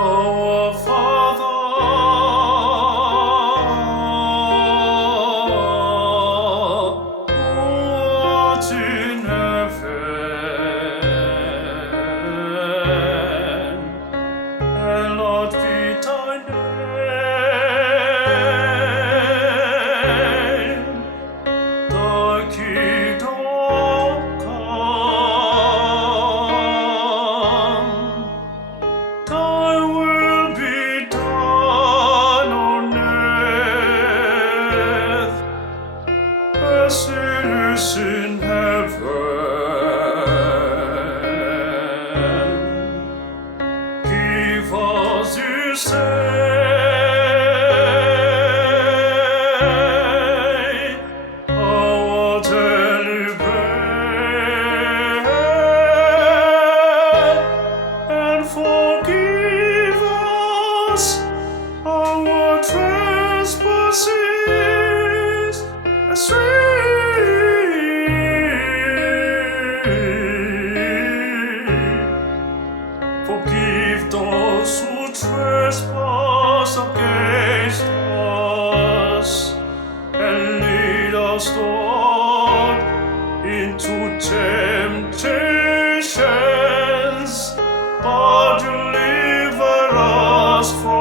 Our Father, who art in heaven, hallowed be thy name. Thy kingdom come. Thy will be done on earth as it is in heaven. Give us this day our daily bread, and forgive us our trespasses, as we forgive those who trespass against us. And lead us not into temptations, but deliver us from